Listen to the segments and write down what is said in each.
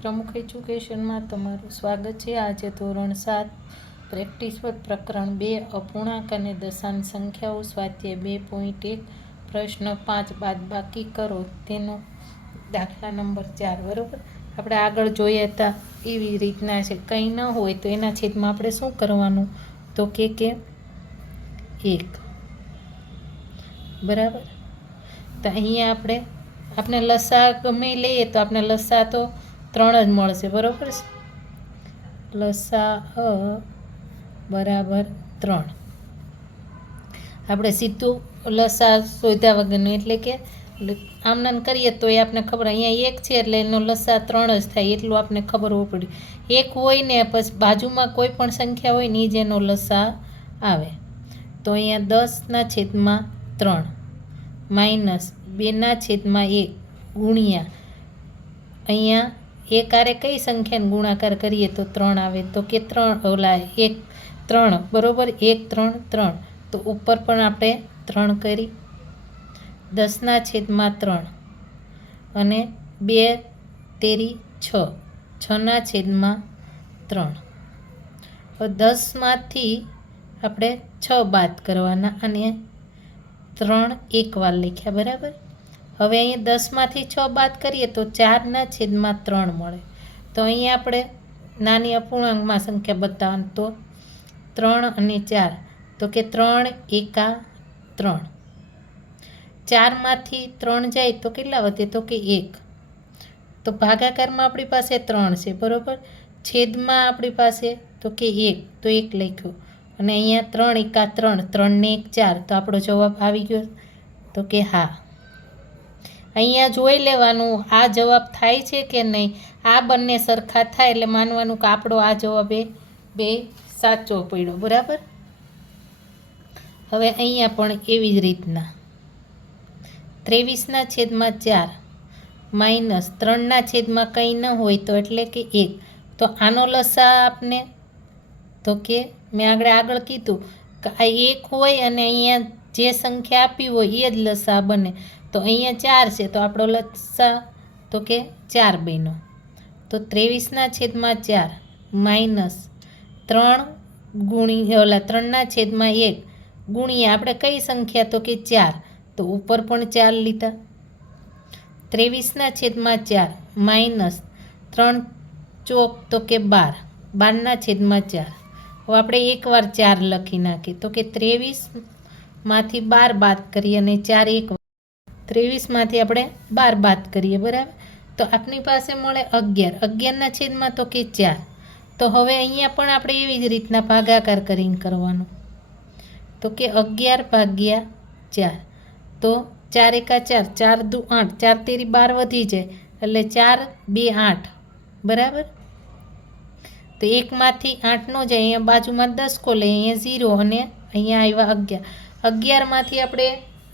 પ્રમુખ એજ્યુકેશનમાં તમારું સ્વાગત છે। આજે ધોરણ 7 પ્રેક્ટિસ પર પ્રકરણ 2 અપૂર્ણાંક અને દશાંશ સંખ્યાઓ સ્વાધ્યાય 2.1 પ્રશ્ન 5 બાદબાકી કરો તેનો દાખલા નંબર 4 બરાબર। આપણે આગળ જોયા હતા એવી રીતના છે, કંઈ ન હોય તો એના છેદમાં આપણે શું કરવાનું તો કે 1 બરાબર। તો અહીંયા આપણે લસા ગમે લઈએ તો આપણે લસા તો 3 જ મળશે બરાબર। લસા બરાબર 3 આપણે સીધું લસા શોધ્યા વગરનું, એટલે કે આમનામ કરીએ તો એ આપણે ખબર, અહીંયા 1 છે એટલે એનો લસા 3 જ થાય એટલું આપણે ખબર હોવી પડી। 1 હોય ને પછી બાજુમાં કોઈ પણ સંખ્યા હોય ને એ જ એનો લસા આવે। તો અહીંયા 10/3 માઇનસ 2/1 ગુણ્યા અહીંયા એક આરે કઈ સંખ્યાને ગુણાકાર કરીએ તો 3 આવે, તો કે 3 બરાબર। 1 3 3 તો ઉપર પણ આપણે 3 કરી 10/3 અને 2 તેરી 6 6/3। 10માંથી આપણે 6 બાદ કરવાના અને 3 એક વાર લખ્યા બરાબર। હવે અહીંયા 10માંથી 6 બાદ કરીએ તો 4/3 મળે। તો અહીંયા આપણે નાની અપૂર્ણાંકમાં સંખ્યા બતાવવાની, તો 3 અને 4 તો કે 3 એકા 3, 4માંથી 3 જાય તો કેટલા વધે તો કે 1। તો ભાગાકારમાં આપણી પાસે 3 છે બરાબર, છેદમાં આપણી પાસે તો કે 1, તો 1 લખ્યું અને અહીંયા 3 એકા 3, 3 ને 1 4, તો આપણો જવાબ આવી ગયો તો કે હા। અહીંયા જોઈ લેવાનું આ જવાબ થાય છે કે નહીં, આ બંને સરખા થાય એટલે માનવાનું કે આપણો આ જવાબ બે સાચો પડ્યો બરાબર। હવે અહીંયા પણ એવી જ રીતના 23/4 માઇનસ 3/, કંઈ ન હોય તો એટલે કે 1, તો આનો લસા આપને તો કે મેં આગળ કીધું કે આ 1 હોય અને અહીંયા જે સંખ્યા આપી હોય એ જ લસા બને। તો અહીંયા 4 છે તો આપણો લસા તો કે 4 બન્યો। તો 23/4 માઇનસ 3/1 ગુણ્યા આપણે કઈ સંખ્યા તો કે 4, તો ઉપર પણ 4 લીધા। 23/4 માઇનસ 3 ચોક તો કે 12, 12/4। હવે આપણે એકવાર 4 લખી નાખીએ તો કે 23માંથી 12 બાદ કરીએ અને 4 એક 23માંથી આપણે 12 બાદ કરીએ બરાબર, તો આપણી પાસે મળે 11, 11/, તો કે 4। તો હવે અહીંયા પણ આપણે એવી જ રીતના ભાગાકાર કરીને કરવાનું, તો કે 11/4, તો 4 એકા 4, 4 દુ 8, 4 તેરી 12 વધી જાય એટલે 4 2 8 બરાબર। તો 1માંથી 8 નો જાય, અહીંયા બાજુમાં 10 કો લઈએ, અહીંયા 0 અને અહીંયા આવ્યા 11, 11માંથી આપણે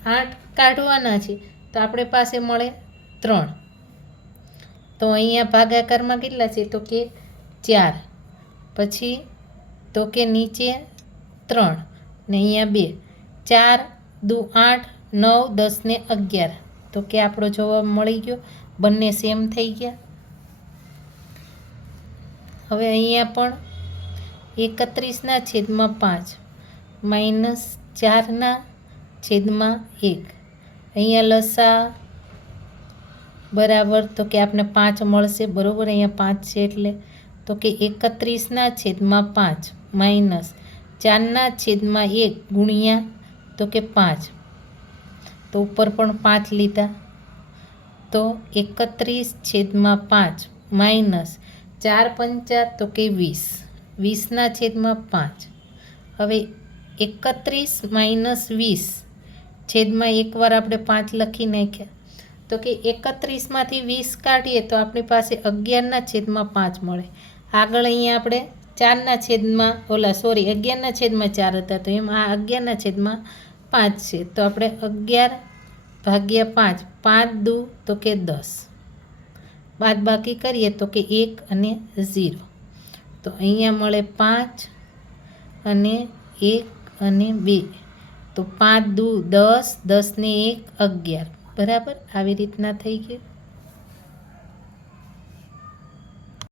8 કાઢવાના છે તો આપણે પાસે મળે 3। તો અહીંયા ભાગાકારમાં કેટલા છે તો કે 4, પછી તો કે નીચે 3 ને અહીંયા 2, 4 દુ 8 9 10 ને 11, તો કે આપણો જવાબ મળી ગયો, બંને સેમ થઈ ગયા। હવે અહીંયા પણ 31/5 માઇનસ 4/1, અહીંયા લસા બરાબર તો કે આપણે 5 મળશે બરાબર, અહીંયા 5 છે એટલે તો કે 31/5 માઇનસ 4/1 ગુણ્યા તો કે 5, તો ઉપર પણ 5 લીધા। તો 31/5 માઇનસ 4 5 તો કે 20, 20/5। હવે 31 માઇનસ 20 છેદમાં એકવાર આપણે 5 લખી નાખ્યા, તો કે 31માંથી 20 કાઢીએ તો આપણી પાસે 11/5 મળે। આગળ અહીંયા આપણે 11/4 હતા, તો એમાં આ 11/5 છે, તો આપણે 11/5, 5 દુ તો કે 10, બાદબાકી કરીએ તો કે 1 અને 0, તો અહીંયા મળે 5 અને 1 અને 2, તો 5 દુ 10, 10 ને 1 11 બરાબર, આવી રીતના થઈ ગયું।